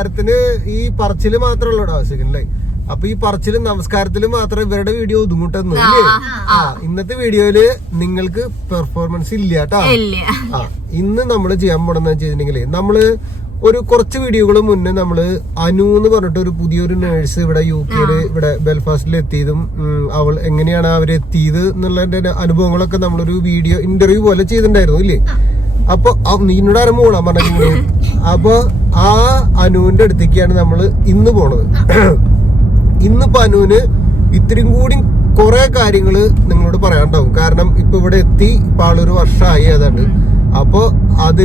നമസ്കാരത്തിന് ഈ പറച്ചില് മാത്രമല്ലോ ആവശ്യമില്ലേ? അപ്പൊ ഈ പറച്ചിലും നമസ്കാരത്തിലും മാത്രം ഇവരുടെ വീഡിയോ ഒതുങ്ങൂട്ടെന്ന് ഇന്നത്തെ വീഡിയോയില് നിങ്ങൾക്ക് പെർഫോമൻസ് ഇല്ല കേട്ടോ. ഇന്ന് നമ്മള് ചെയ്യാൻ പോണെന്ന് വെച്ചിട്ടുണ്ടെങ്കില് നമ്മള് ഒരു കുറച്ച് വീഡിയോകൾ മുന്നേ നമ്മള് അനു എന്ന് പറഞ്ഞിട്ട് ഒരു പുതിയൊരു നേഴ്സ് ഇവിടെ UK ഇവിടെ ബെൽഫാസ്റ്റിൽ എത്തിയതും അവൾ എങ്ങനെയാണ് അവരെത്തിയത് എന്നുള്ളതിന്റെ അനുഭവങ്ങളൊക്കെ നമ്മളൊരു വീഡിയോ ഇന്റർവ്യൂ പോലെ ചെയ്തിട്ടുണ്ടായിരുന്നു ഇല്ലേ? അപ്പൊ നിന്നോട് ആരും പോകണം പറഞ്ഞു. അപ്പൊ ആ അനുവിന്റെ അടുത്തേക്കാണ് നമ്മള് ഇന്ന് പോണത്. ഇന്നിപ്പോ അനുവിന് ഇത്രയും കൂടി കുറെ കാര്യങ്ങള് നിങ്ങളോട് പറയാനുണ്ടാവും. കാരണം ഇപ്പൊ ഇവിടെ എത്തി ഇപ്പൊ ആളൊരു വർഷമായി അതാണ്. അപ്പൊ അത്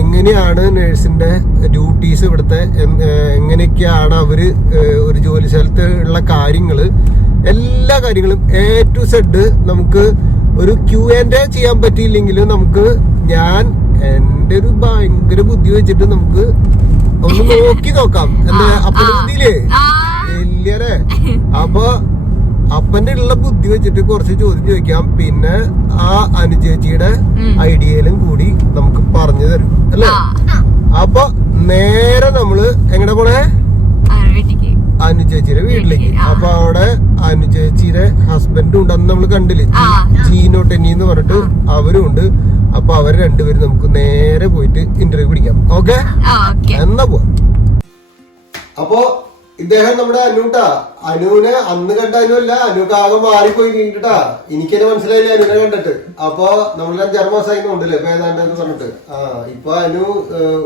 എങ്ങനെയാണ് നേഴ്സിന്റെ ഡ്യൂട്ടീസ് ഇവിടുത്തെ എങ്ങനെയൊക്കെയാണ് അവര് ഒരു ജോലി സ്ഥലത്ത് ഉള്ള കാര്യങ്ങള് എല്ലാ കാര്യങ്ങളും A to Z നമുക്ക് ഒരു Q&A ചെയ്യാൻ പറ്റിയില്ലെങ്കിലും നമുക്ക് ഞാൻ എന്റെ ഒരു ഭയങ്കര ബുദ്ധി വെച്ചിട്ട് നമുക്ക് ഒന്ന് നോക്കി നോക്കാം. എന്താ അപ്പന്റെ ബുദ്ധിയില്ലേ വലിയരെ. അപ്പൊ അപ്പന്റെ ഉള്ള ബുദ്ധി വെച്ചിട്ട് കുറച്ച് ചോദ്യം ചോദിക്കാം. പിന്നെ ആ അനുചേച്ചിയുടെ ഐഡിയയിലും കൂടി നമുക്ക് പറഞ്ഞു തരും അല്ലേ? അപ്പൊ നേരെ നമ്മള് എങ്ങനെ പോണേ? അനുചേച്ചിയുടെ വീട്ടിലേക്ക്. അപ്പൊ അവിടെ അനുചേച്ചിയുടെ ഹസ്ബൻഡും ഉണ്ട്. അന്ന് നമ്മള് കണ്ടില്ലേ ജീനോ ടെന്നി എന്ന് പറഞ്ഞിട്ട് അവരും ഉണ്ട്. അപ്പൊ അവര് രണ്ടുപേരും നമുക്ക് നേരെ പോയിട്ട് ഇന്റർവ്യൂ പിടിക്കാം. ഓക്കെ എന്നാ പോ. അപ്പൊ ഇദ്ദേഹം നമ്മുടെ അനുട്ടാ. അനുവിനെ അന്ന് കണ്ട അനുവല്ല, അനുക്ക് ആകെ മാറിപ്പോയി കഴിഞ്ഞിട്ടാ. എനിക്കെന്നെ മനസ്സിലായില്ല അനുവിനെ കണ്ടിട്ട്. അപ്പൊ നമ്മളെ 5-6 മാസമായിരുന്നു ഉണ്ടല്ലേ ഇപ്പൊ ഏതാണ്ടെന്ന് പറഞ്ഞിട്ട്. ഇപ്പൊ അനു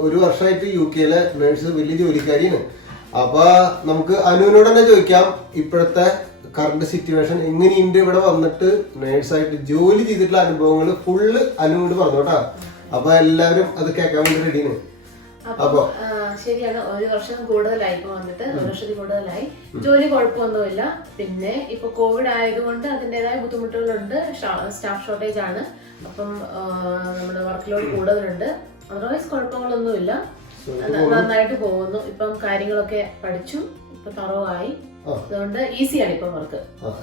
ഒരു വർഷമായിട്ട് UK നേഴ്സ് വലിയ ജോലിക്കാരിയാണ്. അപ്പൊ നമുക്ക് അനുവിനോട് തന്നെ ചോദിക്കാം ഇപ്പോഴത്തെ കറണ്ട് സിറ്റുവേഷൻ എങ്ങനെയുണ്ട്, ഇവിടെ വന്നിട്ട് നേഴ്സായിട്ട് ജോലി ചെയ്തിട്ടുള്ള അനുഭവങ്ങൾ ഫുള്ള് അനുവിനോട് പറഞ്ഞോട്ടാ. അപ്പൊ എല്ലാവരും അത് കേൾക്കാൻ വേണ്ടി റെഡിയാണ്. അപ്പൊ ശരിയാണ്, 1 വർഷം കൂടുതലായി ഇപ്പൊ വന്നിട്ട്, 1 വർഷത്തിൽ കൂടുതലായി. ജോലി കുഴപ്പമൊന്നുമില്ല. പിന്നെ ഇപ്പൊ കോവിഡ് ആയതുകൊണ്ട് അതിന്റേതായ ബുദ്ധിമുട്ടുകളുണ്ട്. സ്റ്റാഫ് ഷോർട്ടേജ് ആണ്. അപ്പം നമ്മുടെ വർക്ക് ലോഡ് കൂടുതലുണ്ട്. അതർവൈസ് കുഴപ്പങ്ങളൊന്നുമില്ല, നന്നായിട്ട് പോകുന്നു. ഇപ്പം കാര്യങ്ങളൊക്കെ പഠിച്ചു, ഇപ്പൊ തറവായി. അതുകൊണ്ട് ഈസിയാണ് ഇപ്പൊ വർക്ക്.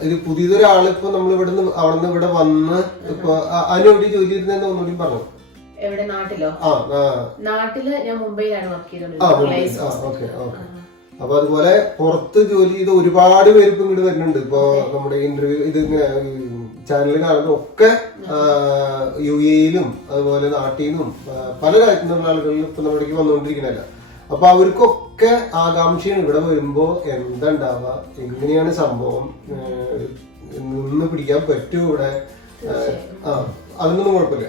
ഇത് പുതിയതൊരാള് ഇപ്പൊ നമ്മൾ ഇവിടുന്ന് അവിടെ ഇവിടെ വന്ന് ഇപ്പൊ അതിനോട് ജോലി ചെയ്തിരുന്ന ഒന്നുകൂടി പറഞ്ഞു. എവിടെ? നാട്ടിലോ? നാട്ടില് ഞാൻ മുംബൈയിലാണ് വർക്ക് ചെയ്തോണ്ടിരുന്നത്. അപ്പൊ അതുപോലെ പുറത്ത് ജോലി ചെയ്ത് ഒരുപാട് പേര് ഇപ്പൊ ഇങ്ങോട്ട് വരുന്നുണ്ട്. ഇപ്പൊ നമ്മുടെ ഇന്റർവ്യൂ ഇത് ചാനലിൽ കാണുന്ന ഒക്കെ UAE-ലും അതുപോലെ നാട്ടിൽ നിന്നും പല രാജ്യത്തുള്ള ആളുകളിലും ഇപ്പൊ നമ്മുടെ വന്നുകൊണ്ടിരിക്കണല്ല. അപ്പൊ അവർക്കൊക്കെ ആകാംക്ഷയാണ് ഇവിടെ വരുമ്പോ എന്താ ഉണ്ടാവുക, എങ്ങനെയാണ് സംഭവം, നിന്ന് പിടിക്കാൻ പറ്റുമോ ഇവിടെ. അതൊന്നും കുഴപ്പമില്ല,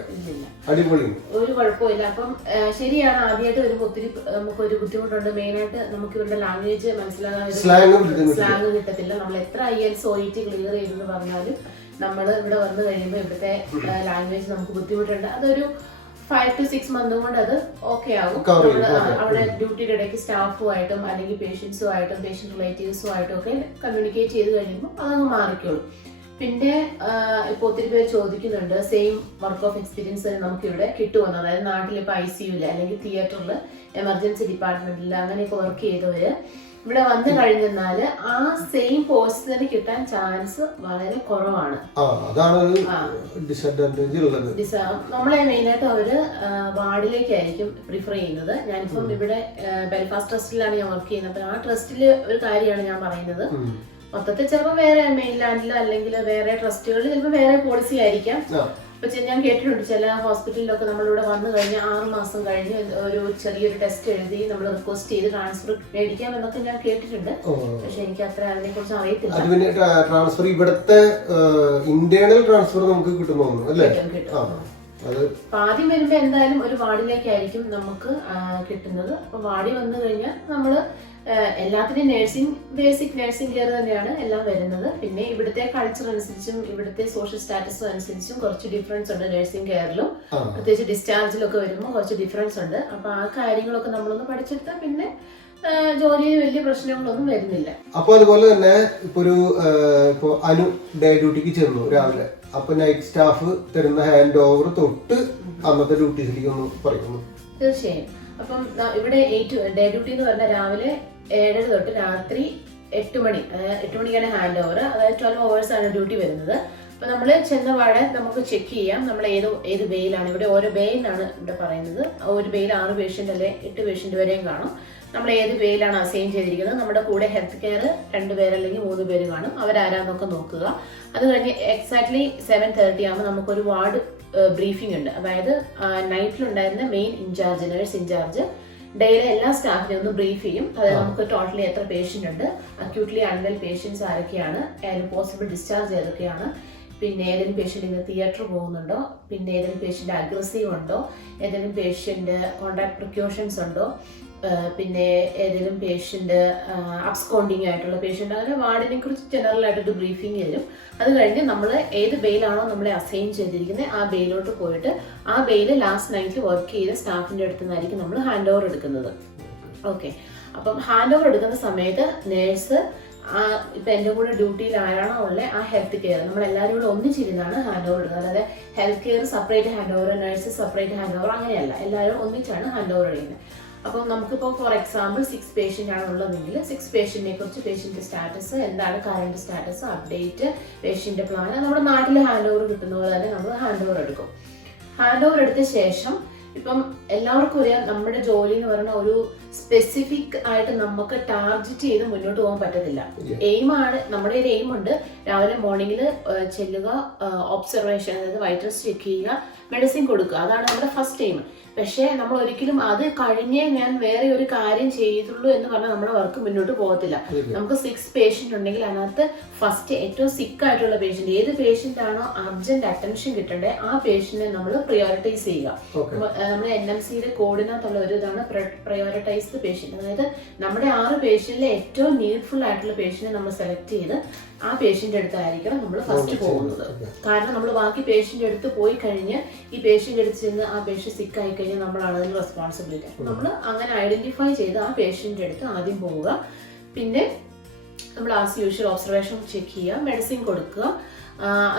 അടിപൊളിയാണ്, ഒരു കുഴപ്പമില്ല. അപ്പം ശരിയാണ്, ആദ്യമായിട്ട് വരുമ്പോ ഒത്തിരി നമുക്കൊരു ബുദ്ധിമുട്ടുണ്ട്. മെയിനായിട്ട് നമുക്ക് ഇവരുടെ ലാംഗ്വേജ് മനസ്സിലാകാൻ സ്ലാങ് കിട്ടത്തില്ല. നമ്മൾ എത്ര IELTS OET ക്ലിയർ ചെയ്തെന്ന് പറഞ്ഞാലും നമ്മൾ ഇവിടെ വന്നു കഴിയുമ്പോൾ ഇവിടുത്തെ ലാംഗ്വേജ് നമുക്ക് ബുദ്ധിമുട്ടുണ്ട്. അതൊരു 5 to 6 months കൊണ്ട് അത് ഓക്കെ ആകും. അവിടെ ഡ്യൂട്ടിയുടെ ഇടയ്ക്ക് സ്റ്റാഫുമായിട്ടും അല്ലെങ്കിൽ പേഷ്യൻസുമായിട്ടും പേഷ്യന്റ് റിലേറ്റീവ്സുമായിട്ടും ഒക്കെ കമ്മ്യൂണിക്കേറ്റ് ചെയ്ത് കഴിയുമ്പോൾ അതങ്ങ് മാറിക്കോളും. പിന്നെ ഇപ്പൊ ഒത്തിരി പേര് ചോദിക്കുന്നുണ്ട് സെയിം വർക്ക് ഓഫ് എക്സ്പീരിയൻസ് നമുക്ക് ഇവിടെ കിട്ടുമെന്ന്. അതായത് നാട്ടിലിപ്പോ ICUല് അല്ലെങ്കിൽ തിയേറ്ററിൽ എമർജൻസി ഡിപ്പാർട്ട്മെന്റിൽ അങ്ങനെയൊക്കെ വർക്ക് ചെയ്തവര് ഇവിടെ വന്നു കഴിഞ്ഞാല് ആ സെയിം പോസ്റ്റ് തന്നെ കിട്ടാൻ ചാൻസ് വളരെ കുറവാണ്. നമ്മളെ മെയിനായിട്ട് അവര് വാർഡിലേക്കായിരിക്കും പ്രിഫർ ചെയ്യുന്നത്. ഞാനിപ്പം ഇവിടെ ബെൽഫാസ്റ്റ് ട്രസ്റ്റിലാണ് ഞാൻ വർക്ക് ചെയ്യുന്നത്. അപ്പൊ ആ ട്രസ്റ്റില് ഒരു കാര്യമാണ് ഞാൻ പറയുന്നത്. മൊത്തത്തിൽ ചിലപ്പോൾ വേറെ മെയിൻലാൻഡിലോ അല്ലെങ്കിൽ വേറെ ട്രസ്റ്റുകളിൽ ചിലപ്പോൾ വേറെ പോളിസി ആയിരിക്കാം. അപ്പൊ ഞാൻ കേട്ടിട്ടുണ്ട് ചില ഹോസ്പിറ്റലിലൊക്കെ നമ്മളിവിടെ വന്നു കഴിഞ്ഞാൽ 6 മാസം കഴിഞ്ഞ് ഒരു ചെറിയൊരു ടെസ്റ്റ് എഴുതി നമ്മൾ റിക്വസ്റ്റ് ചെയ്ത് ട്രാൻസ്ഫർ മേടിക്കാം എന്നൊക്കെ ഞാൻ കേട്ടിട്ടുണ്ട്. പക്ഷെ എനിക്ക് അത്ര അതിനെ കുറിച്ച് അറിയത്തില്ല. ട്രാൻസ്ഫർ ഇവിടുത്തെ ഇന്റേണൽ ട്രാൻസ്ഫർ നമുക്ക് കിട്ടുന്നു അല്ലേ? അപ്പൊ ആദ്യം വരുമ്പോ എന്തായാലും ഒരു വാർഡിലേക്കായിരിക്കും നമുക്ക് കിട്ടുന്നത്. അപ്പൊ വാർഡിൽ വന്നു കഴിഞ്ഞാൽ നമ്മള് എല്ലാത്തിനും ബേസിക് നഴ്സിംഗ് കെയർ തന്നെയാണ് എല്ലാം വരുന്നത്. പിന്നെ ഇവിടുത്തെ കൾച്ചർ അനുസരിച്ചും ഇവിടുത്തെ സോഷ്യൽ സ്റ്റാറ്റസും അനുസരിച്ചും കുറച്ച് ഡിഫറൻസ് ഉണ്ട് നഴ്സിംഗ് കെയറിലും. പ്രത്യേകിച്ച് ഡിസ്ചാർജിലൊക്കെ വരുമ്പോൾ കുറച്ച് ഡിഫറൻസ് ഉണ്ട്. അപ്പൊ ആ കാര്യങ്ങളൊക്കെ നമ്മളൊന്ന് പഠിച്ചെടുത്താൽ പിന്നെ ജോലിയിൽ വലിയ പ്രശ്നങ്ങളൊന്നും വരുന്നില്ല. അപ്പൊ അതുപോലെ തന്നെ ഇപ്പൊ അനു ഡേ ഡ്യൂട്ടിക്ക് ചെന്നു രാവിലെ. അപ്പൊ നൈറ്റ് സ്റ്റാഫ് തരുന്ന ഹാൻഡ് ഓവർ തൊട്ട് അന്നത്തെ ഡ്യൂട്ടീസിലേക്ക് ഒന്ന് പറയുന്നു. തീർച്ചയായും. അപ്പം ഇവിടെ ഡേ ഡ്യൂട്ടി എന്ന് പറഞ്ഞാൽ രാവിലെ 7 തൊട്ട് രാത്രി 8 മണി, 8 മണിക്കാണ് ഹാൻഡ് ഓവർ. അതായത് 12 hours ആണ് ഡ്യൂട്ടി വരുന്നത്. അപ്പൊ നമ്മള് ചെന്നപാടെ നമുക്ക് ചെക്ക് ചെയ്യാം നമ്മൾ ഏത് ബേയിലാണ്. ഇവിടെ ഓരോ ബേയിലാണ് ഇവിടെ പറയുന്നത്. ഒരു ബേയിൽ 6 പേഷ്യന്റ് അല്ലെ 8 പേഷ്യന്റ് വരെയും കാണും. നമ്മൾ ഏത് പേയിലാണ് അസൈൻ ചെയ്തിരിക്കുന്നത്. നമ്മുടെ കൂടെ ഹെൽത്ത് കെയർ 2 പേര് അല്ലെങ്കിൽ 3 പേര് കാണും. അവരാരാന്നൊക്കെ നോക്കുക. അത് കഴിഞ്ഞ് എക്സാക്ട്ലി 7:30 ആകുമ്പോൾ നമുക്കൊരു വാർഡ് ബ്രീഫിംഗ് ഉണ്ട്. അതായത് നൈറ്റിലുണ്ടായിരുന്ന main incharge, nurse incharge daily എല്ലാ സ്റ്റാഫിനെ ഒന്ന് ബ്രീഫ് ചെയ്യും. അതായത് നമുക്ക് ടോട്ടലി എത്ര പേഷ്യന്റ് ഉണ്ട്, അക്യൂട്ട്ലി അൺവെൽ പേഷ്യൻസ് ആരൊക്കെയാണ്, പോസിബിൾ ഡിസ്ചാർജ് ഏതൊക്കെയാണ്, പിന്നെ ഏതെങ്കിലും പേഷ്യന്റ് ഇങ്ങനെ തിയേറ്റർ പോകുന്നുണ്ടോ, പിന്നെ ഏതെങ്കിലും പേഷ്യന്റ് അഗ്രസീവ് ഉണ്ടോ, ഏതെങ്കിലും പേഷ്യന്റ് കോണ്ടാക്ട് പ്രിക്കോഷൻസ് ഉണ്ടോ, പിന്നെ ഏതെങ്കിലും പേഷ്യന്റ് അബ്സ്കോണ്ടിങ് ആയിട്ടുള്ള പേഷ്യന്റ്, അങ്ങനെ വാർഡിനെ കുറിച്ച് ജനറൽ ആയിട്ടൊരു ബ്രീഫിംഗ് തരും. അത് കഴിഞ്ഞ് നമ്മൾ ഏത് ബെയിലാണോ നമ്മളെ അസൈൻ ചെയ്തിരിക്കുന്നത് ആ ബെയിലോട്ട് പോയിട്ട് ആ ബെയില് ലാസ്റ്റ് നൈറ്റിൽ വർക്ക് ചെയ്ത സ്റ്റാഫിന്റെ അടുത്ത് നിന്നായിരിക്കും നമ്മൾ ഹാൻഡ് ഓവർ എടുക്കുന്നത്. ഓക്കെ, അപ്പം ഹാൻഡ് ഓവർ എടുക്കുന്ന സമയത്ത് നേഴ്സ് ഇപ്പൊ എന്റെ കൂടെ ഡ്യൂട്ടിയിൽ ആരാണോ ഉള്ളത് ആ ഹെൽത്ത് കെയർ നമ്മളെല്ലാവരും കൂടെ ഒന്നിച്ചിരുന്നാണ് ഹാൻഡ് ഓവർ എടുക്കുന്നത്. അതായത് health care separate hand over, nurse separate hand over, അങ്ങനെയല്ല, എല്ലാവരും ഒന്നിച്ചാണ് ഹാൻഡ് ഓവർ ചെയ്യുന്നത്. അപ്പം നമുക്കിപ്പോൾ ഫോർ എക്സാമ്പിൾ 6 പേഷ്യൻ്റ് ആണ് ഉള്ളതെങ്കിൽ 6 പേഷ്യന്റിനെ കുറിച്ച് പേഷ്യന്റ് സ്റ്റാറ്റസ് എന്താണ്, current status, update, patient plan, നമ്മുടെ നാട്ടിൽ ഹാൻഡ് ഓവർ കിട്ടുന്ന പോലെ തന്നെ നമ്മൾ ഹാൻഡ് ഓവർ എടുക്കും. ഹാൻഡ് ഓവർ എടുത്ത ശേഷം ഇപ്പം എല്ലാവർക്കും അറിയാം നമ്മുടെ ജോലി എന്ന് പറയുന്ന ഒരു സ്പെസിഫിക് ആയിട്ട് നമുക്ക് ടാർഗറ്റ് ചെയ്ത് മുന്നോട്ട് പോകാൻ പറ്റത്തില്ല. എയിമാണ്, നമ്മുടെ ഒരു എയിം ഉണ്ട്. രാവിലെ മോർണിംഗിൽ ചെല്ലുക, ഒബ്സർവേഷൻ, അതായത് വൈറ്റൽസ് ചെക്ക് ചെയ്യുക, മെഡിസിൻ കൊടുക്കുക, അതാണ് നമ്മുടെ ഫസ്റ്റ് എയിം. പക്ഷേ നമ്മൾ ഒരിക്കലും അത് കഴിഞ്ഞേ ഞാൻ വേറെ ഒരു കാര്യം ചെയ്തുള്ളൂ എന്ന് പറഞ്ഞാൽ നമ്മുടെ വർക്ക് മുന്നോട്ട് പോകത്തില്ല. നമുക്ക് 6 പേഷ്യന്റ് ഉണ്ടെങ്കിൽ അതിനകത്ത് ഫസ്റ്റ് ഏറ്റവും സിക്ക് ആയിട്ടുള്ള പേഷ്യന്റ്, ഏത് പേഷ്യന്റ് ആണോ അർജന്റ് അറ്റൻഷൻ കിട്ടേണ്ടത് ആ പേഷ്യന്റിനെ നമ്മൾ പ്രയോറിറ്റൈസ് ചെയ്യുക. നമ്മുടെ NMCയുടെ കോഡിനകത്തുള്ള ഒരു ഇതാണ് പ്രയോറിറ്റൈസ്ഡ് പേഷ്യന്റ്. അതായത് നമ്മുടെ 6 പേഷ്യന്റിലെ ഏറ്റവും നീഡ്ഫുൾ ആയിട്ടുള്ള പേഷ്യന്റിനെ നമ്മൾ സെലക്ട് ചെയ്ത് ആ പേഷ്യന്റ് അടുത്തായിരിക്കണം നമ്മൾ ഫസ്റ്റ് പോകുന്നത്. കാരണം നമ്മൾ ബാക്കി പേഷ്യന്റ് അടുത്ത് പോയി കഴിഞ്ഞ് ഈ പേഷ്യന്റ് അടുത്ത് ചെന്ന് ആ പേഷ്യന്റ് സിക്ക് ആയി കഴിഞ്ഞാൽ നമ്മളാണ് അതിന് റെസ്പോൺസിബിലിറ്റി. നമ്മൾ അങ്ങനെ ഐഡന്റിഫൈ ചെയ്ത് ആ പേഷ്യന്റ് അടുത്ത് ആദ്യം പോവുക. പിന്നെ നമ്മൾ ആസ് യൂഷ്വൽ ഒബ്സർവേഷൻ ചെക്ക് ചെയ്യുക, മെഡിസിൻ കൊടുക്കുക.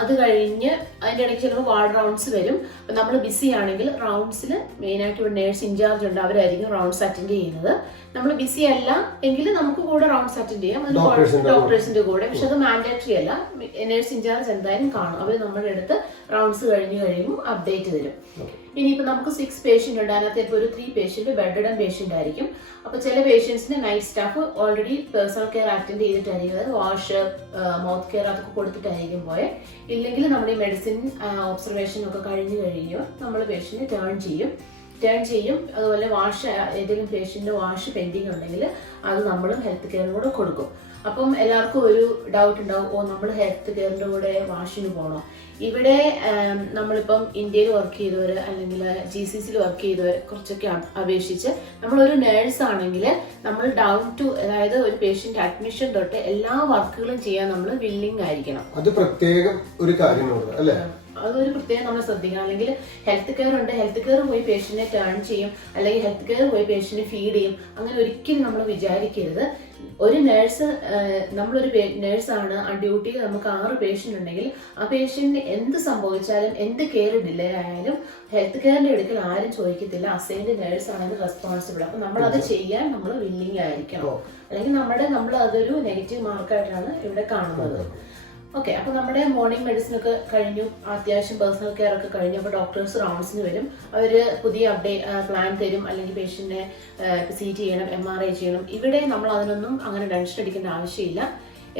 അത് കഴിഞ്ഞ് അതിൻ്റെ ഇടയ്ക്ക് ചിലപ്പോൾ വാർഡ് റൗണ്ട്സ് വരും. അപ്പം നമ്മൾ ബിസി ആണെങ്കിൽ റൗണ്ട്സിൽ മെയിനായിട്ട് ഇവിടെ നേഴ്സ് ഇൻചാർജ് ഉണ്ട്, അവരായിരിക്കും റൗണ്ട്സ് അറ്റൻഡ് ചെയ്യുന്നത്. നമ്മൾ ബിസി അല്ല എങ്കിൽ നമുക്ക് കൂടെ റൗണ്ട്സ് അറ്റൻഡ് ചെയ്യാം, അത് ഡോക്ടേഴ്സിന്റെ കൂടെ. പക്ഷെ അത് മാൻഡേറ്ററി അല്ല, നേഴ്സ് ഇൻചാർജ് എന്തായാലും കാണും. അവർ നമ്മുടെ അടുത്ത് റൗണ്ട്സ് കഴിയുമ്പോൾ അപ്ഡേറ്റ് തരും. ഇനിയിപ്പോൾ നമുക്ക് 6 പേഷ്യന്റ് ഉണ്ട്, അതിനകത്ത് ഇപ്പോൾ ഒരു 3 പേഷ്യന്റ് ബെഡ് പേഷ്യന്റ് ആയിരിക്കും. അപ്പോൾ ചില പേഷ്യൻസിന് night staff already personal care attend ചെയ്തിട്ടായിരിക്കും, അതായത് വാഷ്, മൗത്ത് കെയർ അതൊക്കെ കൊടുത്തിട്ടായിരിക്കും പോയെ. ഇല്ലെങ്കിൽ നമ്മൾ ഈ മെഡിസിൻ ഒബ്സർവേഷൻ ഒക്കെ കഴിയുമ്പോൾ നമ്മൾ പേഷ്യന്റ് ടേൺ ചെയ്യും. അതുപോലെ വാഷ്, ഏതെങ്കിലും പേഷ്യന്റ് വാഷ് പെൻഡിങ് ഉണ്ടെങ്കിൽ അത് നമ്മളും ഹെൽത്ത് കെയറിനും കൂടെ കൊടുക്കും. അപ്പം എല്ലാവർക്കും ഒരു ഡൗട്ട് ഉണ്ടാവും, നമ്മൾ ഹെൽത്ത് കെയറിന്റെ കൂടെ വാഷിന് പോകണോ? ഇവിടെ നമ്മളിപ്പം ഇന്ത്യയിൽ വർക്ക് ചെയ്തവർ അല്ലെങ്കിൽ GCCയിൽ വർക്ക് ചെയ്തവർ കുറച്ചൊക്കെ അപേക്ഷിച്ച് നമ്മളൊരു നേഴ്സ് ആണെങ്കിൽ നമ്മൾ ഡൗൺ ടു, അതായത് ഒരു പേഷ്യന്റ് അഡ്മിഷൻ തൊട്ട് എല്ലാ വർക്കുകളും ചെയ്യാൻ നമ്മൾ വില്ലിംഗ് ആയിരിക്കണം. അത് പ്രത്യേകം ഒരു കാര്യമാണ് അല്ലേ? അതൊരു പ്രത്യേകം നമ്മൾ ശ്രദ്ധിക്കണം. അല്ലെങ്കിൽ ഹെൽത്ത് കെയർ ഉണ്ട്, ഹെൽത്ത് കെയർ പോയി പേഷ്യന്റിനെ ടേൺ ചെയ്യും, അല്ലെങ്കിൽ ഹെൽത്ത് കെയർ പോയി പേഷ്യന്റിനെ ഫീഡ് ചെയ്യും, അങ്ങനെ ഒരിക്കലും നമ്മൾ വിചാരിക്കരുത്. ഒരു നേഴ്സ്, നമ്മളൊരു നേഴ്സാണ്, ആ ഡ്യൂട്ടിയിൽ നമുക്ക് 6 പേഷ്യന്റ് ഉണ്ടെങ്കിൽ ആ പേഷ്യന്റിന് എന്ത് സംഭവിച്ചാലും, എന്ത് കെയർ ഡിലേ ആയാലും ഹെൽത്ത് കെയറിന്റെ അടുക്കൽ ആരും ചോദിക്കത്തില്ല, അസൈൻഡ് നേഴ്സ് ആണ് റെസ്പോൺസിബിൾ. അപ്പൊ നമ്മൾ അത് ചെയ്യാൻ നമ്മൾ വില്ലിംഗ് ആയിരിക്കണം. അല്ലെങ്കിൽ നമ്മൾ അതൊരു നെഗറ്റീവ് മാർക്കായിട്ടാണ് ഇവിടെ കാണുന്നത്. ഓക്കെ, അപ്പൊ നമ്മുടെ മോർണിംഗ് മെഡിസിൻ ഒക്കെ കഴിഞ്ഞു, അത്യാവശ്യം പേഴ്സണൽ കെയർ ഒക്കെ കഴിഞ്ഞു. അപ്പോൾ ഡോക്ടേഴ്സ് റൗണ്ട്സിന് വരും, അവര് പുതിയ പ്ലാൻ തരും, അല്ലെങ്കിൽ പേഷ്യന്റിനെ CT ചെയ്യണം, MRI ചെയ്യണം. ഇവിടെ നമ്മൾ അതിനൊന്നും അങ്ങനെ ടെൻഷൻ അടിക്കേണ്ട ആവശ്യമില്ല.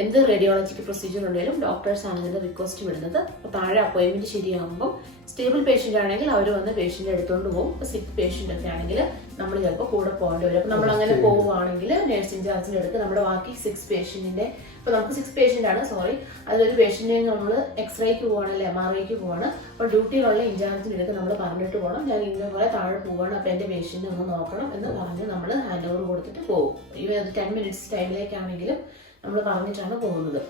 എന്ത് റേഡിയോളജിക്കൽ പ്രൊസീജിയർ ഉണ്ടെങ്കിലും ഡോക്ടേഴ്സ് ആണ് ഇതിന്റെ റിക്വസ്റ്റ് വിടുന്നത്. അപ്പോൾ താഴെ അപ്പോയിന്റ്മെന്റ് ശരിയാകുമ്പോൾ സ്റ്റേബിൾ പേഷ്യന്റ് ആണെങ്കിൽ അവർ വന്ന് പേഷ്യന്റ് എടുത്തുകൊണ്ട് പോകും. ഇപ്പോൾ സിക്ക് പേഷ്യന്റ് ഒക്കെ ആണെങ്കിൽ നമ്മൾ ചിലപ്പോൾ കൂടെ പോകേണ്ടി വരും. അപ്പോൾ നമ്മൾ അങ്ങനെ പോവുകയാണെങ്കിൽ നേഴ്സ് ഇൻചാർജിന്റെ അടുത്ത് നമ്മുടെ ബാക്കി 6 പേഷ്യന്റിന്റെ, ഇപ്പൊ നമുക്ക് 6 പേഷ്യന്റ് ആണ്, സോറി, അതിലൊരു പേഷ്യന്റിനെ നമ്മൾ എക്സ്റേക്ക് പോവാണ്, അല്ലെങ്കിൽ MRIക്ക് പോവാണ്. അപ്പോൾ ഡ്യൂട്ടിയിലുള്ള ഇൻചാർജിന്റെ അടുത്ത് നമ്മൾ പറഞ്ഞിട്ട് പോകണം, ഞാൻ ഇന്ന പോലെ താഴെ പോവാണ്, അപ്പൊ എന്റെ പേഷ്യന്റിനെ ഒന്ന് നോക്കണം എന്ന് പറഞ്ഞ് നമ്മൾ ഹാൻഡ് ഓവർ കൊടുത്തിട്ട് പോകും. ഇവ 10 മിനിറ്റ്സ് ടൈമിലേക്കാണെങ്കിലും നമ്മൾ പറഞ്ഞിട്ടാണ് പോകുന്നത്.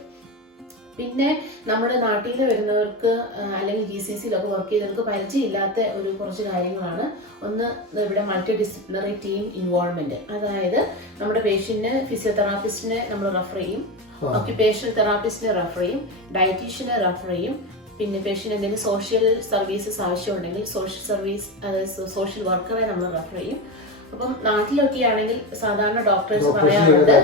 പിന്നെ നമ്മുടെ നാട്ടിൽ വരുന്നവർക്ക് അല്ലെങ്കിൽ GCCയിലൊക്കെ വർക്ക് ചെയ്തവർക്ക് പരിചയമില്ലാത്ത ഒരു കുറച്ച് കാര്യങ്ങളാണ്. ഒന്ന്, ഇവിടെ മൾട്ടി ഡിസിപ്ലിനറി ടീം ഇൻവോൾവ്മെന്റ്. അതായത് നമ്മുടെ പേഷ്യന്റിന് ഫിസിയോതെറാപ്പിസ്റ്റിനെ നമ്മൾ റെഫർ ചെയ്യും, ഒക്യുപേഷണൽ തെറാപ്പിസ്റ്റിനെ റെഫർ ചെയ്യും, ഡയറ്റീഷ്യനെ റെഫർ ചെയ്യും. പിന്നെ പേഷ്യന്റ് എന്തെങ്കിലും സോഷ്യൽ സർവീസസ് ആവശ്യമുണ്ടെങ്കിൽ സോഷ്യൽ വർക്കറെ നമ്മൾ റെഫർ ചെയ്യും. അപ്പം നാട്ടിലൊക്കെ ആണെങ്കിൽ സാധാരണ ഡോക്ടേഴ്സ് പറയാറുണ്ട്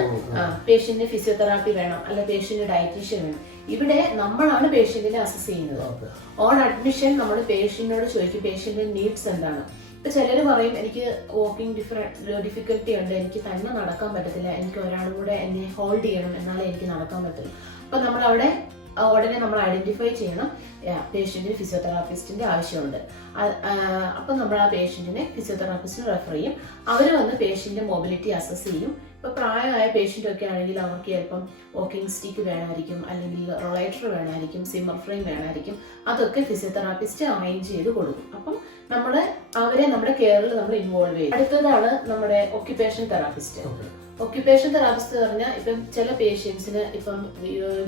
പേഷ്യന്റിന് ഫിസിയോതെറാപ്പി വേണം, അല്ല പേഷ്യന്റ് ഡയറ്റീഷ്യൻ വേണം. ഇവിടെ നമ്മളാണ് പേഷ്യന്റിനെ അസസ് ചെയ്യുന്നത്. ഓൺ അഡ്മിഷൻ നമ്മൾ പേഷ്യന്റിനോട് ചോദിക്കും പേഷ്യന്റിന്റെ നീഡ്സ് എന്താണ്. ഇപ്പൊ ചിലര് പറയും എനിക്ക് വാക്കിംഗ് ഡിഫിക്കൽട്ടി ഉണ്ട്, എനിക്ക് തന്നെ നടക്കാൻ പറ്റത്തില്ല, എനിക്ക് ഒരാളും കൂടെ എന്നെ ഹോൾഡ് ചെയ്യണം എന്നാലേ എനിക്ക് നടക്കാൻ പറ്റുള്ളൂ. അപ്പൊ നമ്മൾ അവിടെ ഉടനെ നമ്മൾ ഐഡന്റിഫൈ ചെയ്യണം പേഷ്യന്റിന് ഫിസിയോതെറാപ്പിസ്റ്റിന്റെ ആവശ്യമുണ്ട്. അപ്പൊ നമ്മൾ ആ പേഷ്യന്റിനെ ഫിസിയോതെറാപ്പിസ്റ്റിന് റെഫർ ചെയ്യും. അവര് വന്ന് പേഷ്യന്റിന്റെ മൊബിലിറ്റി അസസ് ചെയ്യും. ഇപ്പൊ പ്രായമായ പേഷ്യന്റ് ഒക്കെ ആണെങ്കിൽ അവർക്ക് ചിലപ്പം വാക്കിംഗ് സ്റ്റിക്ക് വേണമായിരിക്കും, അല്ലെങ്കിൽ റൊളേറ്റർ വേണമായിരിക്കും, സിമ്മർ ഫ്രെയിം വേണമായിരിക്കും. അതൊക്കെ ഫിസിയോതെറാപ്പിസ്റ്റ് അറേഞ്ച് ചെയ്ത് കൊടുക്കും. അപ്പം അവരെ നമ്മുടെ കെയറിൽ നമ്മൾ ഇൻവോൾവ് ചെയ്യും. അടുത്തതാണ് നമ്മുടെ ഒക്യുപേഷൻ തെറാപ്പിസ്റ്റ്. ഒക്യുപേഷൻ തെറാപ്പിസ്റ്റ് പറഞ്ഞാൽ ഇപ്പം ചില പേഷ്യൻസിന് ഇപ്പം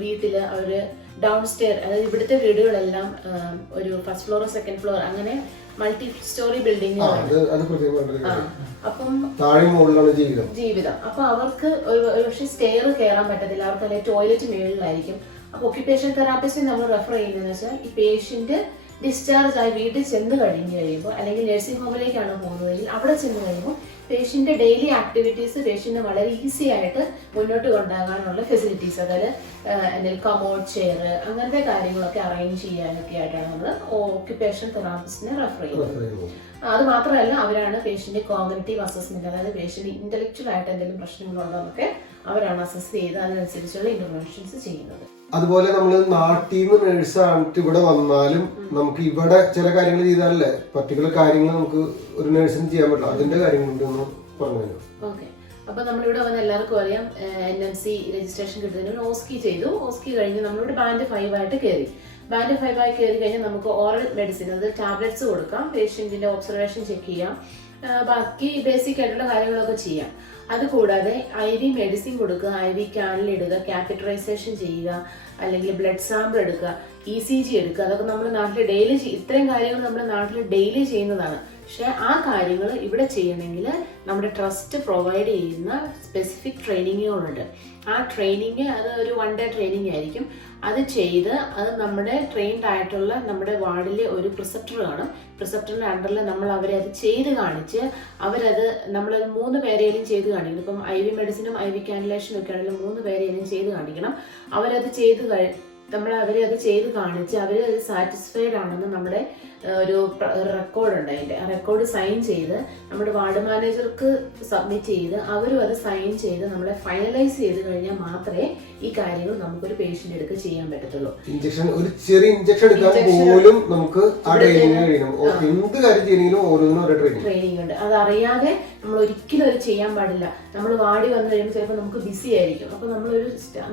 വീട്ടില് അവര് ഡൗൺ സ്റ്റെയർ, അതായത് ഇവിടുത്തെ വീടുകളെല്ലാം ഒരു ഫസ്റ്റ് ഫ്ലോർ സെക്കൻഡ് ഫ്ലോർ അങ്ങനെ മൾട്ടി സ്റ്റോറി ബിൽഡിങ്ങുകളാണ്. അപ്പം ജീവിതം അപ്പൊ അവർക്ക് പക്ഷെ സ്റ്റെയർ കയറാൻ പറ്റത്തില്ല, അവർക്ക് അല്ലെങ്കിൽ ടോയ്ലറ്റ് മേളിലായിരിക്കും. അപ്പൊ ഒക്യുപേഷൻ തെറാപ്പിസ്റ്റ് നമ്മൾ റെഫർ ചെയ്യുന്നതെന്ന് വെച്ചാൽ ഈ പേഷ്യന്റ് ഡിസ്ചാർജ് ആയി വീട്ടിൽ ചെന്ന് കഴിഞ്ഞ് കഴിയുമ്പോൾ, അല്ലെങ്കിൽ നഴ്സിംഗ് ഹോമിലേക്കാണ് പോകുന്നതെങ്കിൽ അവിടെ ചെന്ന് കഴിയുമ്പോൾ പേഷ്യന്റ് ഡെയിലി ആക്ടിവിറ്റീസ് പേഷ്യന്റ് വളരെ ഈസി ആയിട്ട് മുന്നോട്ട് കൊണ്ടുപോകാനുള്ള ഫെസിലിറ്റീസ്, അതായത് എന്തെങ്കിലും കമോഡ് ചെയർ അങ്ങനത്തെ കാര്യങ്ങളൊക്കെ അറേഞ്ച് ചെയ്യാനൊക്കെ ആയിട്ടാണ് നമ്മൾ ഓക്യുപേഷൻ തെറാപ്പിസ്റ്റിനെ റെഫർ ചെയ്യുന്നത്. അത് മാത്രമല്ല അവരാണ് പേഷ്യന്റ് കോഗ്നിറ്റീവ് അസസ്മെന്റ്, അതായത് പേഷ്യന്റ് ഇന്റലക്ച്വൽ ആയിട്ട് എന്തെങ്കിലും പ്രശ്നങ്ങളുണ്ടോ എന്നൊക്കെ അവരാണ് അസസ് ചെയ്ത് അതിനനുസരിച്ചുള്ള ഇന്റർവെൻഷൻസ് ചെയ്യുന്നത്. അതുപോലെ നമ്മൾ നാട്ടിൽ നിന്ന് നേഴ്സ് ആയിട്ട് ഇവിടെ വന്നാലും നമുക്ക് ഇവിടെ ചില കാര്യങ്ങൾ ചെയ്താലല്ലേ പർട്ടിക്കുലർ കാര്യങ്ങൾ നമുക്ക് ഒരു നേഴ്സിന് ചെയ്യാൻ പറ്റില്ല, അതിന്റെ കാര്യങ്ങളുണ്ടെന്ന് പറഞ്ഞു. ഓക്കെ, അപ്പൊ നമ്മളിവിടെ വന്ന് എല്ലാവർക്കും അറിയാം NMC രജിസ്ട്രേഷൻ കിട്ടുന്നതിന് ഓസ്കി ചെയ്തു. ഓസ്കി കഴിഞ്ഞ് നമ്മളിവിടെ ബാൻഡ് 5 ആയിട്ട് കയറി. ബാൻഡ് 5 ആയി കയറി കഴിഞ്ഞാൽ നമുക്ക് ഓറൽ മെഡിസിൻ, അത് ടാബ്ലറ്റ്സ് കൊടുക്കാം, പേഷ്യന്റിന്റെ ഒബ്സർവേഷൻ ചെക്ക് ചെയ്യാം, ബാക്കി ബേസിക് ആയിട്ടുള്ള കാര്യങ്ങളൊക്കെ ചെയ്യാം. അതുകൂടാതെ IV മെഡിസിൻ കൊടുക്കുക, IV ക്യാനിൽ ഇടുക, ക്യാപിറ്ററൈസേഷൻ ചെയ്യുക, അല്ലെങ്കിൽ ബ്ലഡ് സാമ്പിൾ എടുക്കുക, ECG എടുക്കുക. അതൊക്കെ നമ്മുടെ നാട്ടിൽ ഡെയിലി ഇത്രയും കാര്യങ്ങൾ നമ്മുടെ നാട്ടിൽ ഡെയിലി ചെയ്യുന്നതാണ്. പക്ഷെ ആ കാര്യങ്ങൾ ഇവിടെ ചെയ്യണമെങ്കിൽ നമ്മുടെ ട്രസ്റ്റ് പ്രൊവൈഡ് ചെയ്യുന്ന സ്പെസിഫിക് ട്രെയിനിങ്ങുകളുണ്ട്. ആ ട്രെയിനിങ് അത് ഒരു 1 ഡേ ട്രെയിനിങ് ആയിരിക്കും. അത് ചെയ്ത് അത് നമ്മുടെ ട്രെയിൻഡ് ആയിട്ടുള്ള നമ്മുടെ വാർഡിലെ ഒരു പ്രിസെപ്റ്റർ കാണും. പ്രിസെപ്റ്ററിന്റെ അണ്ടറിൽ നമ്മൾ അവരെ അത് ചെയ്ത് കാണിച്ച് അവരത് നമ്മളത് 3 പേരെയും ചെയ്ത് കാണിക്കണം. ഇപ്പം IV മെഡിസിനും IV കാനുലേഷനും ഒക്കെ ആണെങ്കിലും 3 പേരെയും ചെയ്ത് കാണിക്കണം. അവരത് അവരെ അത് ചെയ്ത് കാണിച്ച് അവർ സാറ്റിസ്ഫൈഡ് ആണെന്ന് നമ്മുടെ ഒരു റെക്കോർഡ് ഉണ്ട്. അതിന്റെ ആ റെക്കോർഡ് സൈൻ ചെയ്ത് നമ്മുടെ വാർഡ് മാനേജർക്ക് സബ്മിറ്റ് ചെയ്ത് അവരും അത് സൈൻ ചെയ്ത് നമ്മളെ ഫൈനലൈസ് ചെയ്ത് കഴിഞ്ഞാൽ മാത്രമേ ഈ കാര്യങ്ങൾ നമുക്കൊരു പേഷ്യന്റ് എടുക്കുക ചെയ്യാൻ പറ്റത്തുള്ളൂ. ഇഞ്ചക്ഷൻ, ഒരു ചെറിയ ഇഞ്ചക്ഷൻ എടുക്കാൻ പോലും നമുക്ക് ട്രെയിനിങ് ഉണ്ട്. അതറിയാതെ നമ്മൾ ഒരിക്കലും അത് ചെയ്യാൻ പാടില്ല. നമ്മൾ വാടി വന്നു കഴിയുമ്പോൾ ചിലപ്പോൾ നമുക്ക് ബിസി ആയിരിക്കും. അപ്പൊ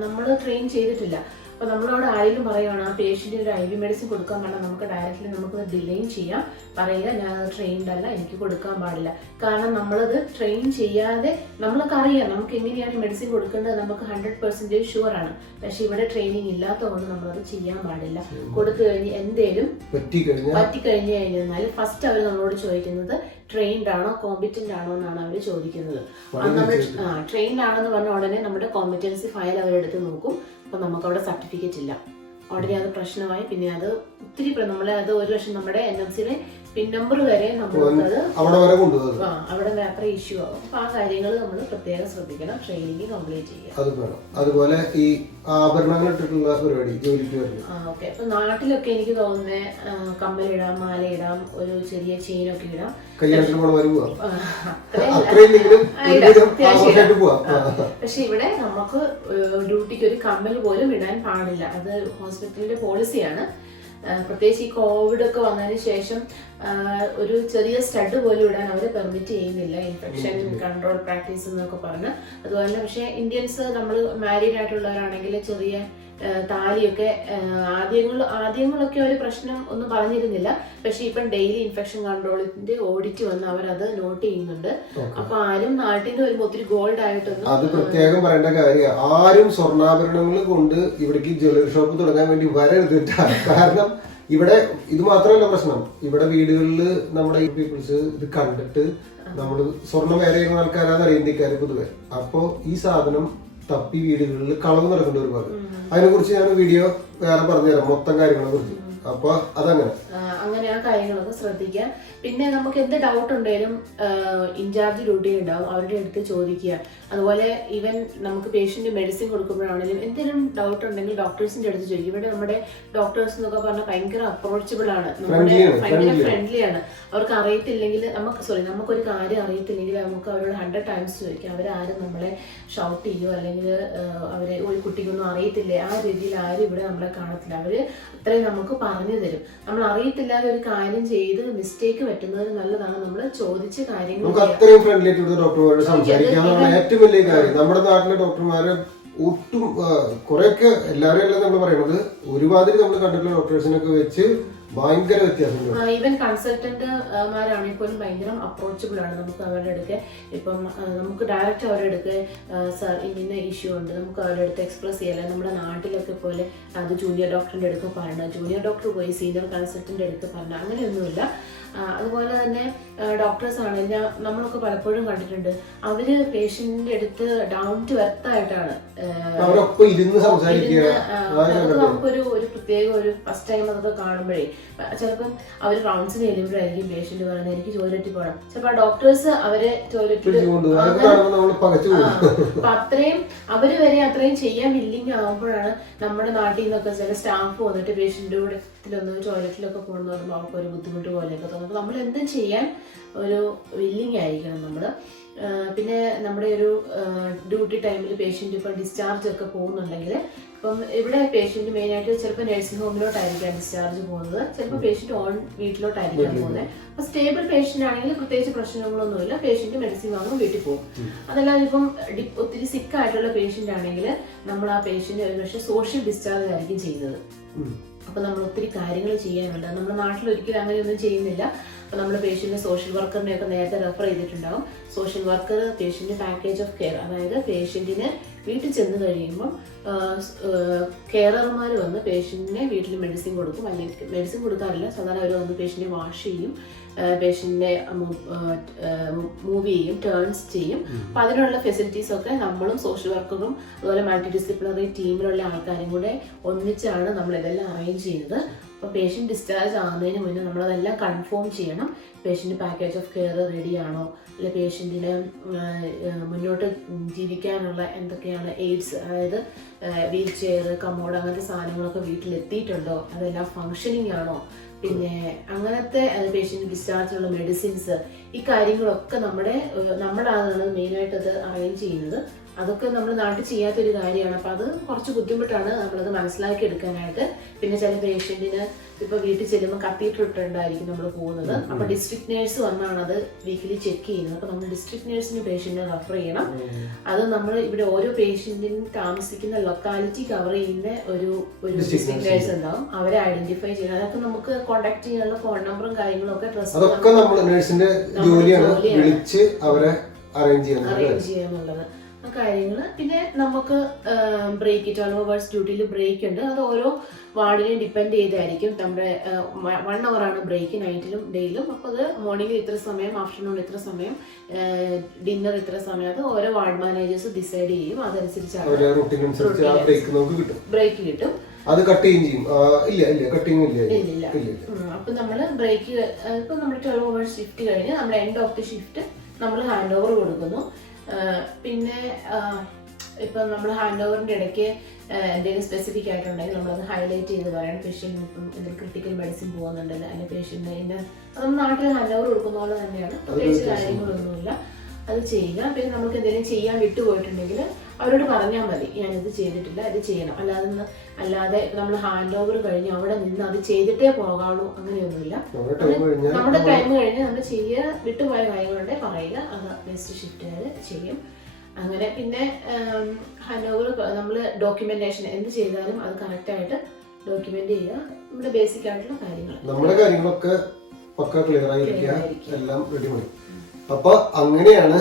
നമ്മൾ ട്രെയിൻ ചെയ്തിട്ടില്ല. അപ്പൊ നമ്മളോട് ആരെങ്കിലും പറയുകയാണ് ആ പേഷ്യന്റിന് ഒരു IV മെഡിസിൻ കൊടുക്കാൻ പറഞ്ഞാൽ നമുക്ക് ഡയറക്റ്റ്ലി നമുക്ക് ഡിലേയും ചെയ്യാം, പറയുക ഞാൻ ട്രെയിൻഡ് അല്ല, എനിക്ക് കൊടുക്കാൻ പാടില്ല. കാരണം നമ്മളത് ട്രെയിൻ ചെയ്യാതെ നമ്മൾക്ക് അറിയാം നമുക്ക് എങ്ങനെയാണ് മെഡിസിൻ കൊടുക്കേണ്ടത്, നമുക്ക് 100% ഷുവർ ആണ്. പക്ഷെ ഇവിടെ ട്രെയിനിങ് ഇല്ലാത്തതുകൊണ്ട് നമ്മളത് ചെയ്യാൻ പാടില്ല. കൊടുത്തു കഴിഞ്ഞ് എന്തേലും പറ്റിക്കഴിഞ്ഞു കഴിഞ്ഞാൽ ഫസ്റ്റ് അവർ നമ്മളോട് ചോദിക്കുന്നത് ട്രെയിൻഡ് ആണോ കോമ്പിറ്റന്റ് ആണോ എന്നാണ് അവർ ചോദിക്കുന്നത്. നമ്മൾ ട്രെയിൻഡ് ആണെന്ന് പറഞ്ഞ ഉടനെ നമ്മുടെ കോമ്പിറ്റൻസി ഫയൽ അവരെടുത്ത് നോക്കും. അപ്പൊ നമുക്ക് അവിടെ സർട്ടിഫിക്കറ്റ് ഇല്ല, ഉടനെ അത് പ്രശ്നമായി. പിന്നെ അത് ഒത്തിരി നമ്മളെ അത് ഒരു വർഷം നമ്മുടെ NMCയുടെ പിൻ നമ്പർ വരെ നമ്മളത് അവിടെ അത്ര ഇഷ്യൂ ആവും. അപ്പൊ ആ കാര്യങ്ങൾ നമ്മൾ പ്രത്യേകം ശ്രദ്ധിക്കണം, ട്രെയിനിങ് കംപ്ലീറ്റ് ചെയ്യുക. അതുപോലെ ഈ ആഭരണങ്ങളിട്ടുള്ള പരിപാടി ജോലിക്ക് ഓക്കെ. അപ്പൊ നാട്ടിലൊക്കെ എനിക്ക് തോന്നുന്നത് കമ്മലിടാം, മാലയിടാം, ഒരു ചെറിയ ചെയിനൊക്കെ ഇടാം. പക്ഷെ ഇവിടെ നമുക്ക് ഡ്യൂട്ടിക്ക് ഒരു കമ്മൽ പോലും ഇടാൻ പാടില്ല. അത് ഹോസ്പിറ്റലിന്റെ പോളിസിയാണ്. പ്രത്യേകിച്ച് ഈ കോവിഡ് ഒക്കെ വന്നതിന് ശേഷം ഒരു ചെറിയ സ്റ്റഡ് പോലും ഇടാൻ അവർ പെർമിറ്റ് ചെയ്യുന്നില്ല, ഇൻഫെക്ഷൻ കൺട്രോൾ പ്രാക്ടീസ് എന്നൊക്കെ പറഞ്ഞ്. അതുപോലെ പക്ഷെ ഇന്ത്യൻസ് നമ്മൾ മാരീഡ് ആയിട്ടുള്ളവരാണെങ്കിൽ ചെറിയ താലിയൊക്കെ ആദ്യങ്ങളൊക്കെ ഒരു പ്രശ്നം ഒന്നും പറഞ്ഞിരുന്നില്ല. പക്ഷെ ഇപ്പം ഡെയിലി ഇൻഫെക്ഷൻ കൺട്രോളിന്റെ ഓഡിറ്റ് വന്ന് അവരത് നോട്ട് ചെയ്യുന്നുണ്ട്. അപ്പൊ ആരും നാട്ടിൽ നിന്ന് വരുമ്പോ ഒത്തിരി ഗോൾഡ് ആയിട്ടൊന്നും അത് പ്രത്യേകം പറയേണ്ട കാര്യം, ആരും സ്വർണ്ണാഭരണങ്ങൾ കൊണ്ട് ഇവിടേക്ക് ജ്വല്ലറി ഷോപ്പ് തുടങ്ങാൻ വേണ്ടി വരരുത്. കാരണം ഇവിടെ ഇത് മാത്രമല്ല പ്രശ്നം, ഇവിടെ വീടുകളിൽ നമ്മുടെ ഈ പീപ്പിൾസ് ഇത് കണ്ടിട്ട് നമ്മള് സ്വർണം വേറെ ചെയ്യുന്ന ആൾക്കാരാണ് ഇന്ത്യക്കാര് പൊതുവെ. അപ്പോ ഈ സാധനം തപ്പി വീടുകളിൽ കളവ് നടക്കേണ്ട ഒരുപാട്. അതിനെ കുറിച്ച് ഞാൻ വീഡിയോ വേറെ പറഞ്ഞുതരാം, മൊത്തം കാര്യങ്ങളെ കുറിച്ച്. അപ്പൊ അതങ്ങനെ ആ കാര്യങ്ങളൊക്കെ ശ്രദ്ധിക്കാം. പിന്നെ നമുക്ക് എന്ത് ഡൗട്ട് ഉണ്ടെങ്കിലും ഇൻചാർജ് ഡ്യൂട്ടി ഉണ്ടാവും, അവരുടെ അടുത്ത് ചോദിക്കുക. അതുപോലെ ഈവൻ നമുക്ക് പേഷ്യന്റ് മെഡിസിൻ കൊടുക്കുമ്പോഴാണെങ്കിലും എന്തെങ്കിലും ഡൗട്ട് ഉണ്ടെങ്കിൽ ഡോക്ടേഴ്സിന്റെ അടുത്ത് ചോദിക്കും. ഇവിടെ നമ്മുടെ ഡോക്ടേഴ്സ് എന്നൊക്കെ പറഞ്ഞാൽ ഭയങ്കര അപ്രോച്ചബിൾ ആണ്, ഭയങ്കര ഫ്രണ്ട്ലി ആണ്. അവർക്ക് അറിയത്തില്ലെങ്കിൽ നമുക്കൊരു കാര്യം അറിയത്തില്ലെങ്കിൽ നമുക്ക് അവരോട് 100 times ചോദിക്കാം. അവരാരും നമ്മളെ ഷൗട്ട് ചെയ്യോ അല്ലെങ്കിൽ അവരെ ഒരു കുട്ടിക്കൊന്നും അറിയത്തില്ലേ ആ രീതിയിൽ ആരും ഇവിടെ നമ്മളെ കാണത്തില്ല. അവര് അത്രയും നമുക്ക് പറഞ്ഞു തരും. നമ്മൾ അറിയത്തില്ലാതെ ഒരു കാര്യം ചെയ്ത് മിസ്റ്റേക്ക് പറ്റുന്നത് നല്ലതാണ്. നമ്മൾ ചോദിച്ച കാര്യങ്ങൾ അത്രയും ഫ്രണ്ട്ലി ആയിട്ട് ഡോക്ടർമാരോട് സംസാരിക്കാനുള്ള ഏറ്റവും വലിയ കാര്യം. നമ്മുടെ നാട്ടിലെ ഡോക്ടർമാരെ ഒട്ടും കുറെയൊക്കെ എല്ലാവരും അല്ല നമ്മൾ പറയുന്നത്, ഒരുപാട് നമ്മൾ കണ്ടിട്ടുള്ള ഡോക്ടേഴ്സിനൊക്കെ വെച്ച് ഭയങ്കര വ്യത്യാസമുണ്ട്. ഈവൻ കൺസൾട്ടന്റ്മാരാണെങ്കിൽ പോലും ഭയങ്കര അപ്രോച്ചബിൾ ആണ്. നമുക്ക് അവരുടെ അടുത്ത് ഇപ്പം നമുക്ക് ഡയറക്റ്റ് അവരുടെ അടുത്ത് സാർ ഇന്ന ഇഷ്യൂ ഉണ്ട് നമുക്ക് അവരുടെ അടുത്ത് എക്സ്പ്രസ് ചെയ്യാൻ. നമ്മുടെ നാട്ടിലൊക്കെ പോലെ അത് ജൂനിയർ ഡോക്ടറിന്റെ അടുത്ത് പറഞ്ഞ, ജൂനിയർ ഡോക്ടർ പോയി സീനിയർ കൺസൾട്ടന്റ് അടുത്ത് പറഞ്ഞ, അങ്ങനെയൊന്നുമില്ല. അതുപോലെ തന്നെ ഡോക്ടേഴ്സ് ആണെങ്കിൽ നമ്മളൊക്കെ പലപ്പോഴും കണ്ടിട്ടുണ്ട്, അവര് പേഷ്യന്റിന്റെ അടുത്ത് ഡൗൺ ടു എർത്ത് ആയിട്ടാണ് നമുക്കൊരു പ്രത്യേക ഒരു ഫസ്റ്റ് ടൈം അതൊക്കെ കാണുമ്പോഴേ ചിലപ്പം അവര് റൗണ്ട്സിന് ചെല്ലുമ്പോഴായിരിക്കും പേഷ്യന്റ് പറയുന്നത് എനിക്ക് ടോയ്ലറ്റിൽ പോകണം. ചിലപ്പോ ഡോക്ടേഴ്സ് അവരെ ടോയ്ലറ്റിൽ അപ്പൊ അത്രയും അവര് വരെ അത്രയും ചെയ്യാൻ വില്ലിങ് ആകുമ്പോഴാണ് നമ്മുടെ നാട്ടിൽ നിന്നൊക്കെ ചില സ്റ്റാഫ് വന്നിട്ട് പേഷ്യന്റിന്റെ കൂടെ ടോയ്ലറ്റിലൊക്കെ പോകണമെന്ന് പറയുമ്പോൾ അവർക്ക് ഒരു ബുദ്ധിമുട്ട് പോലെയൊക്കെ തോന്നുന്നു. നമ്മൾ എന്തും ചെയ്യാൻ ഒരു വില്ലിങ് ആയിരിക്കണം നമ്മള്. പിന്നെ നമ്മുടെ ഒരു ഡ്യൂട്ടി ടൈമിൽ പേഷ്യന്റ് ഇപ്പം ഡിസ്ചാർജ് ഒക്കെ പോകുന്നുണ്ടെങ്കിൽ, ഇപ്പം ഇവിടെ പേഷ്യന്റ് മെയിൻ ആയിട്ട് ചിലപ്പോൾ നഴ്സിംഗ് ഹോമിലോട്ടായിരിക്കാം ഡിസ്ചാർജ് പോകുന്നത്, ചിലപ്പോൾ പേഷ്യന്റ് ഓൺ വീട്ടിലോട്ടായിരിക്കാം പോകുന്നത്. അപ്പൊ സ്റ്റേബിൾ പേഷ്യന്റ് ആണെങ്കിൽ പ്രത്യേകിച്ച് പ്രശ്നങ്ങളൊന്നുമില്ല, പേഷ്യന്റ് മെഡിസിൻ വാങ്ങും വീട്ടിൽ പോകും. അതല്ലാതെ ഇപ്പം ഒത്തിരി സിക്ക് ആയിട്ടുള്ള പേഷ്യന്റ് ആണെങ്കിൽ നമ്മൾ ആ പേഷ്യന്റ് ഒരു പക്ഷേ സോഷ്യൽ ഡിസ്ചാർജ് ആയിരിക്കും ചെയ്യുന്നത്. അപ്പൊ നമ്മൾ ഒത്തിരി കാര്യങ്ങൾ ചെയ്യാനുണ്ട്. നമ്മുടെ നാട്ടിൽ ഒരിക്കലും അങ്ങനെയൊന്നും ചെയ്യുന്നില്ല. അപ്പൊ നമ്മൾ പേഷ്യന്റിനെ സോഷ്യൽ വർക്കറിനെ ഒക്കെ നേരത്തെ റെഫർ ചെയ്തിട്ടുണ്ടാവും. Social worker patient package of care, അതായത് പേഷ്യന്റിന് വീട്ടിൽ ചെന്ന് കഴിയുമ്പോൾ കെയറർമാർ വന്ന് പേഷ്യന്റിനെ വീട്ടിൽ മെഡിസിൻ കൊടുക്കും. അല്ലെങ്കിൽ മെഡിസിൻ കൊടുക്കാറില്ല, സാധാരണ അവർ വന്ന് പേഷ്യന്റിനെ വാഷ് ചെയ്യും, പേഷ്യന്റിനെ മൂവ് ചെയ്യും, ടേൺസ് ചെയ്യും. അപ്പൊ അതിനുള്ള ഫെസിലിറ്റീസ് ഒക്കെ നമ്മളും സോഷ്യൽ വർക്കറും അതുപോലെ മൾട്ടി ഡിസിപ്ലിനറി ടീമിലുള്ള ആൾക്കാരും കൂടെ ഒന്നിച്ചാണ് നമ്മൾ ഇതെല്ലാം അറേഞ്ച് ചെയ്യുന്നത്. അപ്പോൾ പേഷ്യന്റ് ഡിസ്ചാർജ് ആകുന്നതിന് മുന്നേ നമ്മളതെല്ലാം കൺഫേം ചെയ്യണം. പേഷ്യന്റ് പാക്കേജ് ഓഫ് കെയർ റെഡിയാണോ, അല്ലെ പേഷ്യന്റിന് മുന്നോട്ട് ജീവിക്കാനുള്ള എന്തൊക്കെയാണ് എയ്ഡ്സ്, അതായത് വീൽ ചെയർ, കമോഡ് അങ്ങനത്തെ സാധനങ്ങളൊക്കെ വീട്ടിലെത്തിയിട്ടുണ്ടോ, അതെല്ലാം ഫങ്ഷനിങ് ആണോ, പിന്നെ അങ്ങനത്തെ പേഷ്യന്റ് ഡിസ്ചാർജിനുള്ള മെഡിസിൻസ്, ഈ കാര്യങ്ങളൊക്കെ നമ്മളാണ് മെയിനായിട്ട് അത് അറേഞ്ച് ചെയ്യുന്നത്. അതൊക്കെ നമ്മൾ നാട്ടിൽ ചെയ്യാത്തൊരു കാര്യമാണ്. അപ്പൊ അത് കുറച്ച് ബുദ്ധിമുട്ടാണ് നമ്മളത് മനസ്സിലാക്കി എടുക്കാനായിട്ട്. പിന്നെ ചില പേഷ്യന്റിന് ഇപ്പൊ വീട്ടിൽ ചെല്ലുമ്പോൾ കത്തീറ്റർ ഇട്ടുണ്ടായിരിക്കും നമ്മൾ പോകുന്നത്. അപ്പൊ ഡിസ്ട്രിക്ട് നേഴ്സ് വന്നാണ് അത് വീക്കിലി ചെക്ക് ചെയ്യുന്നത്. അപ്പൊ നമ്മൾ ഡിസ്ട്രിക്ട് നേഴ്സിന് പേഷ്യന്റിനെ റെഫർ ചെയ്യണം. അത് നമ്മൾ ഇവിടെ ഓരോ പേഷ്യന്റിനും താമസിക്കുന്ന ലൊക്കാലിറ്റി കവർ ചെയ്യുന്ന ഒരു ഡിസ്ട്രിക്ട് നേഴ്സ് ഉണ്ടാവും. അവരെ ഐഡന്റിഫൈ ചെയ്യണം. അതൊക്കെ നമുക്ക് കോൺടാക്ട് ചെയ്യാനുള്ള ഫോൺ നമ്പറും കാര്യങ്ങളും ഒക്കെ അറേഞ്ച് ചെയ്യാന്നുള്ളത് കാര്യങ്ങള്. പിന്നെ നമുക്ക് ബ്രേക്ക് 12 hours ഡ്യൂട്ടിയിൽ ബ്രേക്ക് ഉണ്ട്. അത് ഓരോ വാർഡിനെയും ഡിപ്പെൻഡ് ചെയ്തായിരിക്കും. നമ്മുടെ 1 hour ആണ് ബ്രേക്ക് നൈറ്റിലും ഡേയിലും. അപ്പോൾ അത് മോർണിംഗിൽ ഇത്ര സമയം, ആഫ്റ്റർനൂൺ ഇത്ര സമയം, ഡിന്നർ ഇത്ര സമയം, അത് ഓരോ വാർഡ് മാനേജേഴ്സ് ഡിസൈഡ് ചെയ്യും. അതനുസരിച്ചാണ് ബ്രേക്ക് കിട്ടും. അത് കട്ട് ചെയ്യും. ഇല്ല. അപ്പൊ നമ്മള് ബ്രേക്ക് ഇപ്പൊ നമ്മുടെ 12 hours ഷിഫ്റ്റ് കഴിഞ്ഞ് നമ്മൾ എൻഡ് ഓഫ് ദി ഷിഫ്റ്റ് നമ്മൾ ഹാൻഡ് ഓവർ കൊടുക്കുന്നു. പിന്നെ ഇപ്പം നമ്മൾ ഹാൻഡ് ഓവറിന്റെ ഇടയ്ക്ക് എന്തെങ്കിലും സ്പെസിഫിക് ആയിട്ടുണ്ടെങ്കിൽ നമ്മളത് ഹൈലൈറ്റ് ചെയ്ത് പറയണം. പേഷ്യന്റ് ഇപ്പം എന്തെങ്കിലും ക്രിട്ടിക്കൽ മെഡിസിൻ പോകുന്നുണ്ടല്ലോ, അല്ലെങ്കിൽ പേഷ്യന്റിന് അത് നമ്മൾ നാട്ടിൽ ഹാൻഡ് ഓവർ കൊടുക്കുന്ന പോലെ തന്നെയാണ്, പ്രത്യേകിച്ച് കാര്യങ്ങളൊന്നുമില്ല. അത് ചെയ്യുക. പിന്നെ നമുക്ക് എന്തെങ്കിലും ചെയ്യാൻ വിട്ടുപോയിട്ടുണ്ടെങ്കിൽ അവരോട് പറഞ്ഞാൽ മതി, ഞാനിത് ചെയ്തിട്ടില്ല, ഇത് ചെയ്യണം. അല്ലാതെ നമ്മൾ ഹാൻഡ് ഓവർ കഴിഞ്ഞ് അവിടെ നിന്ന് അത് ചെയ്തിട്ടേ പോകാവുള്ളൂ, അങ്ങനെയൊന്നുമില്ല. നമ്മുടെ ടൈം കഴിഞ്ഞ് നമ്മൾ വിട്ടുപോയ കാര്യങ്ങളുടെ പറയുക, അത് നെക്സ്റ്റ് ഷിഫ്റ്റുകാർ ചെയ്യും. അങ്ങനെ പിന്നെ ഹാൻഡ് ഓവർ നമ്മൾ ഡോക്യുമെന്റേഷൻ എന്ത് ചെയ്താലും അത് കറക്റ്റായിട്ട് ഡോക്യുമെന്റ് ചെയ്യുക. നമ്മുടെ ബേസിക് ആയിട്ടുള്ള കാര്യങ്ങൾ, നമ്മുടെ കാര്യങ്ങളൊക്കെ പക്ക ക്ലിയർ ആയിരിക്കുക, എല്ലാം റെഡിമണി. അപ്പൊ അങ്ങനെയാണ്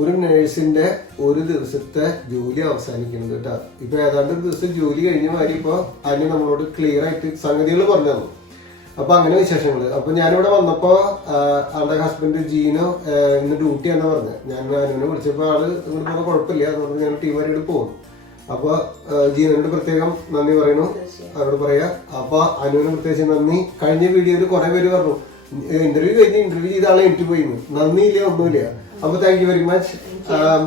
ഒരു നേഴ്സിന്റെ ഒരു ദിവസത്തെ ജോലി അവസാനിക്കുന്നത് കേട്ടോ. ഇപ്പൊ ഏതാണ്ട് ഒരു ദിവസം ജോലി കഴിഞ്ഞ മാതിരി ഇപ്പൊ അതിന് നമ്മളോട് ക്ലിയർ ആയിട്ട് സംഗതികൾ പറഞ്ഞു തന്നു. അപ്പൊ അങ്ങനെ വിശേഷങ്ങള്. അപ്പൊ ഞാനിവിടെ വന്നപ്പോ ആളുടെ ഹസ്ബൻഡ് ജീനോ ഇന്ന് ഡ്യൂട്ടിയാണെന്ന് പറഞ്ഞത്. ഞാൻ അനുവിനെ വിളിച്ചപ്പോ ആള് ഇങ്ങോട്ട് പോകുന്ന കുഴപ്പമില്ല എന്ന് പറഞ്ഞ് ഞാൻ ടീമാരോട് പോകുന്നു. അപ്പൊ ജീനോട് പ്രത്യേകം നന്ദി പറയുന്നു, അവരോട് പറയാ. അപ്പൊ അനുവിന് പ്രത്യേകിച്ച് നന്ദി. കഴിഞ്ഞ വീഡിയോയിൽ കുറെ പേര് പറഞ്ഞു ഇന്റർവ്യൂ ചെയ്ത ആളെ എനിക്ക് പോയിരുന്നു. നന്ദിയില്ല, ഒന്നുമില്ല. അപ്പൊ താങ്ക് യു വെരി മച്ച്.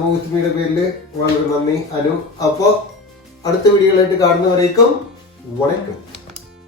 മൂസ്മിയുടെ പേരില് വളരെ നന്ദി അനു. അപ്പൊ അടുത്ത വീഡിയോകളായിട്ട് കാണുന്നവരേക്കും വണക്കം.